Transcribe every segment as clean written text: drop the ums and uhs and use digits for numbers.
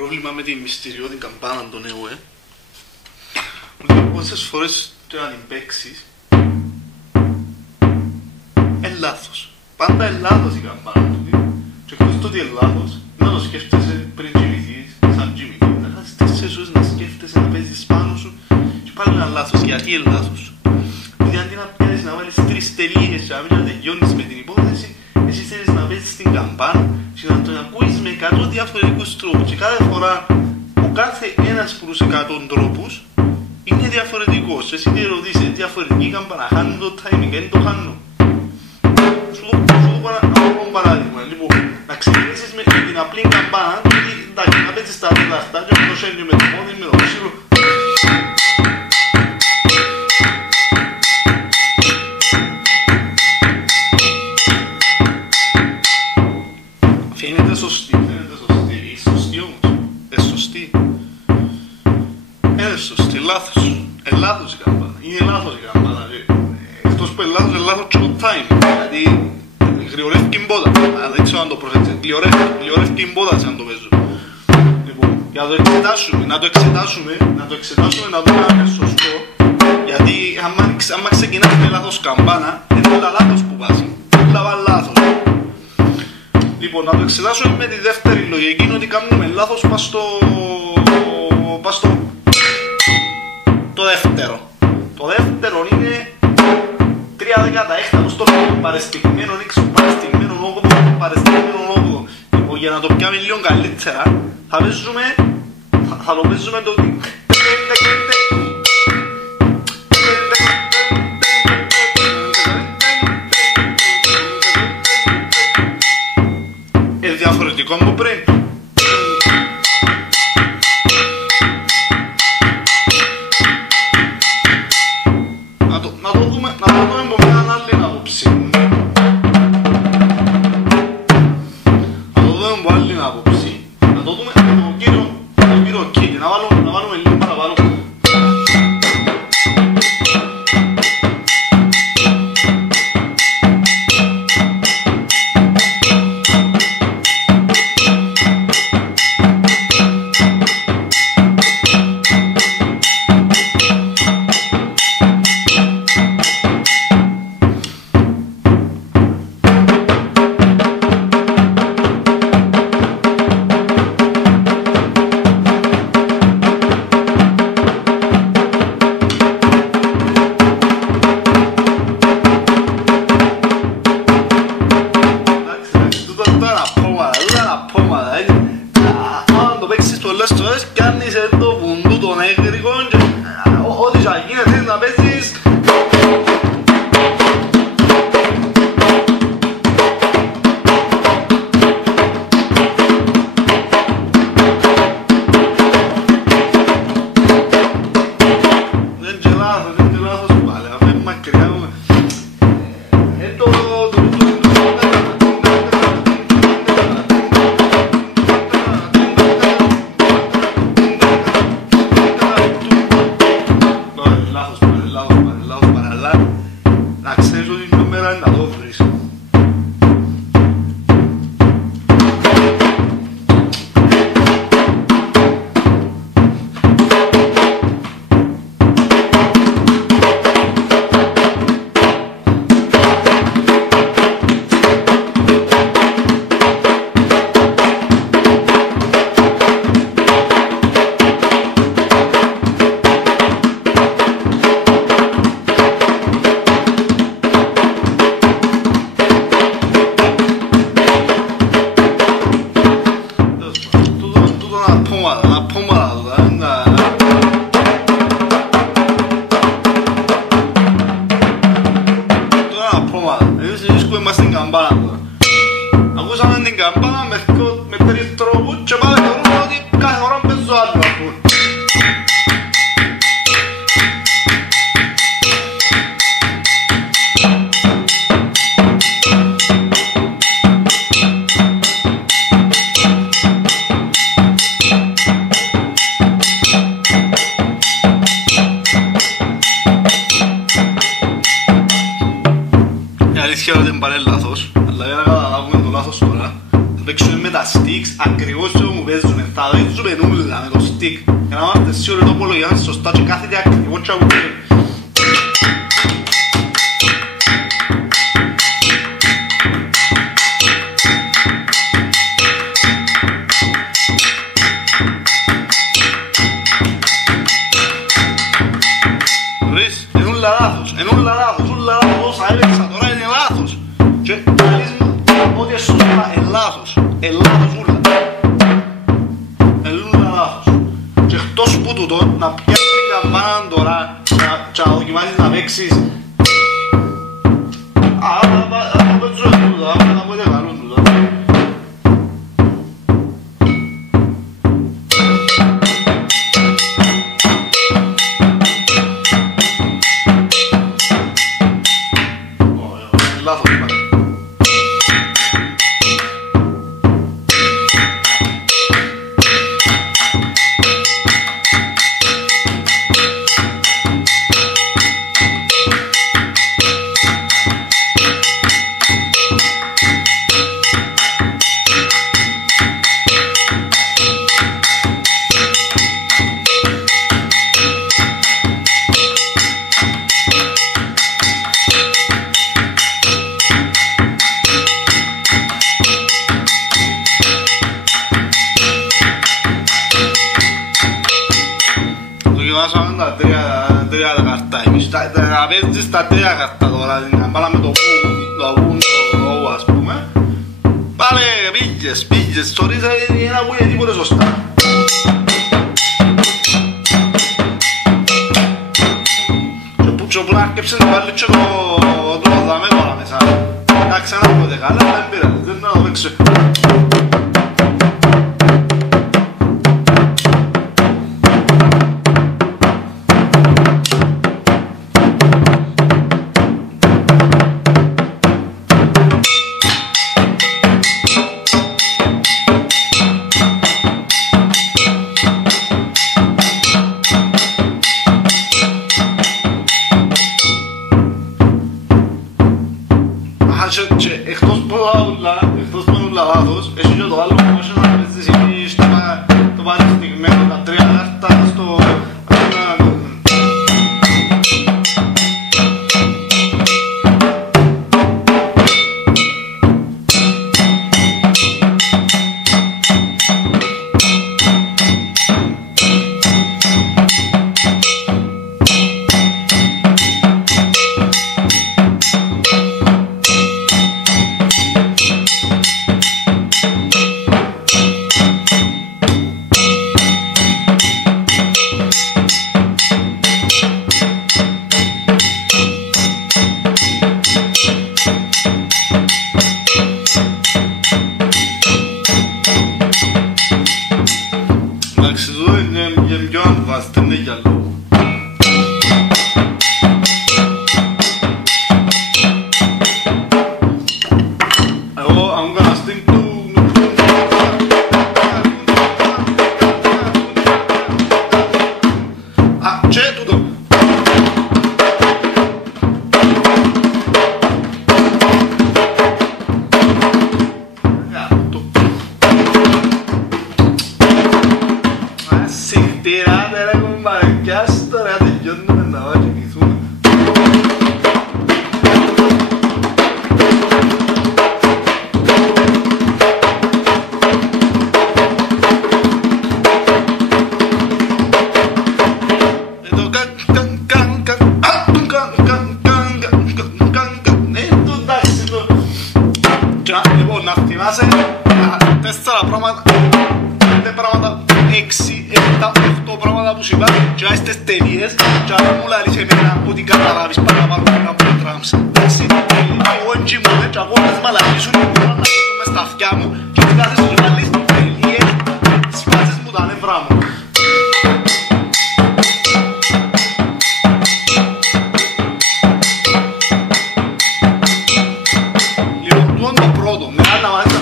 πρόβλημα με τη μυστηριώδη καμπάνα των ΕΟΕ. Ότι πόσες φορές το να την παίξεις λάθος. Πάντα λάθος η καμπάνα του. Και εκτός το ότι λάθος, να το σκέφτεσαι πριν κοιμηθείς, σαν κοιμηθείς, να χάσεις 4 ώρες να σκέφτεσαι, να παίζεις πάνω σου και πάλι είναι λάθος. Γιατί είναι λάθος? Γιατί αντί να πιάσεις να βάλεις 3 τελείες και να μην τελειώνεις με την υπόθεση, εσύ θέλεις να παίζεις την καμπάνα και να τον ακούεις με 100 διαφορετικούς τρόπους. Και κάθε φορά ο κάθε ένας προς 100 τρόπους είναι διαφορετικός. Εσύ τι ρωτήσεις, είναι διαφορετική καμπάνα, χάνω το timing, δεν το χάνω. Σου δω ένα παράδειγμα. Λοιπόν, να ξεκινήσεις με την απλή καμπάνα, εντάξει, να παίζεις τα δίδαχτα και με το σέντιο, με το πόδι, με το ξύλο. Φαίνεται σωστή, φαίνεται σωστή. Είναι σωστή όμως. Είναι σωστή. Είναι σωστή, λάθος. Λάθος η καμπάνα. Είναι λάθος η καμπάνα. Εκτός που είναι λάθος και το time. Δηλαδή, γρηγορεύει μπότα. Δεν ξέρω αν το προσέξετε. Γρηγορεύει μπότα σαν το παίζω. Λοιπόν, για να το εξετάσουμε, να δούμε αν είναι σωστό. Γιατί άμα ξεκινάς με λάθος καμπάνα, είναι όλα λάθος που πας. Όλα πάνε λάθος. Λοιπόν, να το εξετάσουμε με τη δεύτερη λογική, είναι ότι κάνουμε λάθος πας στο το δεύτερο. Το δεύτερο είναι 3/16 στο παρεστηγμένο, εξωπαρεστηγμένο λόγο, παρεστηγμένο λόγο. Λοιπόν, για να το πιάμε λίγο καλύτερα, θα το παίζουμε το... διαφορετικό από πριν. Να το δούμε από μια άλλη άποψη. Να το δούμε από τον κύριο Κίκη. Να βάλουμε λίγο παραπάνω. Κάνεις εδώ βουντού των έγρικων και ό,τι θα γίνεται να παίζεις. Δεν γελάθος πάλι, αφού είναι μακριά. Να ξέρεις ότι η νούμερα είναι να το βρεις. Ακούσαμε την καμπάνα με 3 τρόπους και πάλι θεωρούμε ότι κάθε φορά παίζω άλλο. Η αλήθεια είναι ότι είναι πάλι λάθος, αλλά για να καταλάβουμε το λάθος τώρα παίξουμε με τα sticks, ακριβώς το μου παίζουμε, θα παίζουμε νουλα με το stick. Για να είμαστε σίγουροι το απολογιάμε σωστά και κάθεται ακριβώς και αγουδεύει. Βρεις, είναι ούλα λάθος, ούλα λάθος, θα έπαιξα, τώρα είναι λάθος. Και λες μου ότι είναι σωστά, είναι λάθος ούλα. Και εκτός που τούτο, να πιάσεις την καμπάνα τώρα και να δοκιμάσεις να παίξεις. Θα παίξω τούτο, θα πω δεν καλούν τούτο. Λάθος, είπατε. Δοκιμάσαμε τα τρία καρτά εμείς, να παίζεις τα τρία καρτά τώρα, να πάλαμε το πούν, το ου ας πούμε. Πάλε πήγες, θωρείς ένα που είναι τίποτε σωστά. Και όπου να αρκέψεις να βάλεις και το δάμε τώρα μέσα. Εντάξει, ένα από δεκάλα, δεν πειράζει, δεν να το παίξω. Εκτός που είναι ούλα λάθος, έχει και το άλλο που može να παίζεις εμείς το πάλι στιγμένο, τα τρία κάρτα στο... Εντάξει, εδώ είναι πιο advanced, δεν είναι για λόγο. Εγώ, αν κάνω στην του... Α, και τούτο. Tirate la compadre, que hasta la atención no me andaba chiquizuna. Esto esto da esto. Ya, λοιπόν, να θυμάσαι 4 πράγματα. 5 πράγματα, 6, 7, 8 πράγματα που σου είπα και να είστε τελείες και να μου λάρεις εμένα ότι καταλάβεις παραπάνω να πω τραμς. Εντάξει, εγώ εγγυμούμαι και ακόμα τις μαλακίσουν που μπορώ να στήσω μες στα αυτιά μου και τι κάθεσαι και βάλεις τελείες, σπάζεις μου τα νευρά μου. Λοιπόν, τούτο είναι το πρώτο, με άλλα μάλιστα.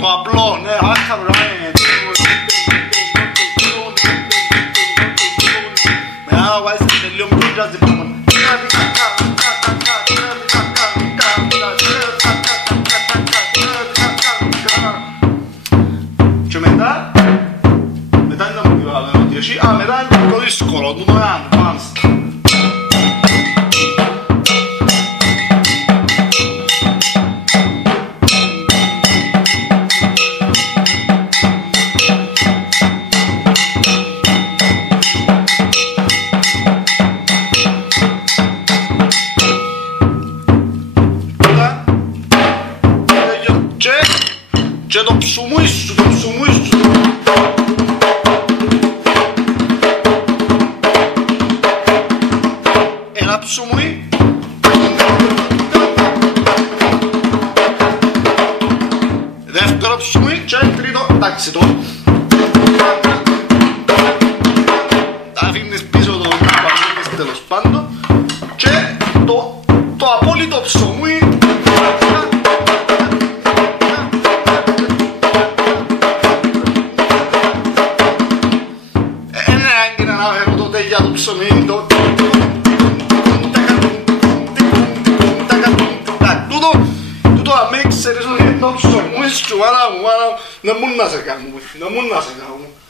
Το απλό, ναι, άρχα βράδυ. Ένα ψωμί. Δεύτερο ψωμί και τρίτο. Εντάξει το. Τα αφήνεις πίσω το πασίλις τέλος πάντων. Και το απόλυτο ψωμί. Για το ψωμί, τούτο αμέ ξέρεις ότι είναι το ψωμί σου, να μου να σε κάνω.